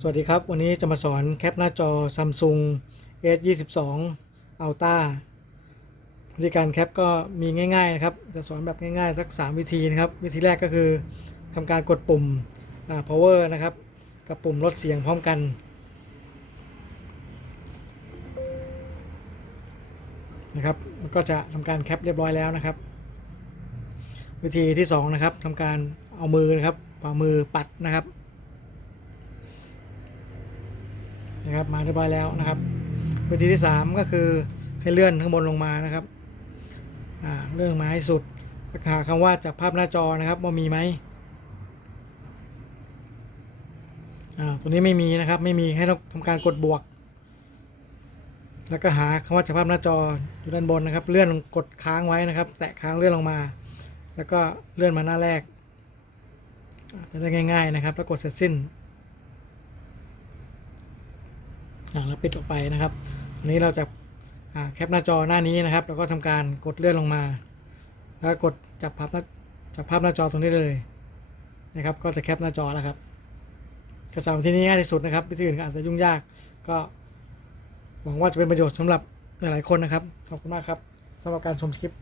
สวัสดีครับ วันนี้จะมาสอนแคปหน้าจอ Samsung S22 Ultra วิธีการแคปก็มีง่ายๆนะครับ จะสอนแบบง่ายๆ สัก 3 วิธีนะครับ วิธีแรกก็คือทำการกดปุ่ม power นะครับ กับปุ่มลดเสียงพร้อมกัน นะครับมันก็จะทำการแคปเรียบร้อยแล้วนะครับ วิธีที่ 2 นะครับทำการเอามือนะครับฝ่ามือปัดนะครับ นะครับมาเรียบร้อยแล้วนะครับวิธีที่ 3 ก็คือให้เลื่อนข้างบนลงมานะครับเลื่อนมาให้สุดหาคำว่าจากภาพหน้าจอนะครับว่ามีไหมอ่าตัวนี้ไม่มีนะครับไม่มีให้ต้องทำการกดบวก แล้วก็หาคำว่าจากภาพหน้าจออยู่ด้านบนนะครับ เลื่อนกดค้างไว้นะครับ แตะค้างเลื่อนลงมา แล้วก็เลื่อนมาหน้าแรกจะได้ง่าย ๆนะครับ แล้วกดเสร็จสิ้น อ่า แล้วปิดออกไปนะครับอันนี้เราจะาแคปหน้าจอหน้านี้นะครับ แล้วก็ทำการกดเลื่อนลงมา แล้วกดจับภาพหน้าจับภาพหน้าจอตรงนี้เลยนะครับ ก็จะแคปหน้าจอแล้วครับกระสามที่นี้ง่ายที่สุดนะครับวิธีอื่นอาจจะยุ่งยาก ก็หวังว่าจะเป็นประโยชน์สำหรับหลายๆคนนะครับขอบคุณมากครับสำหรับการชมคลิป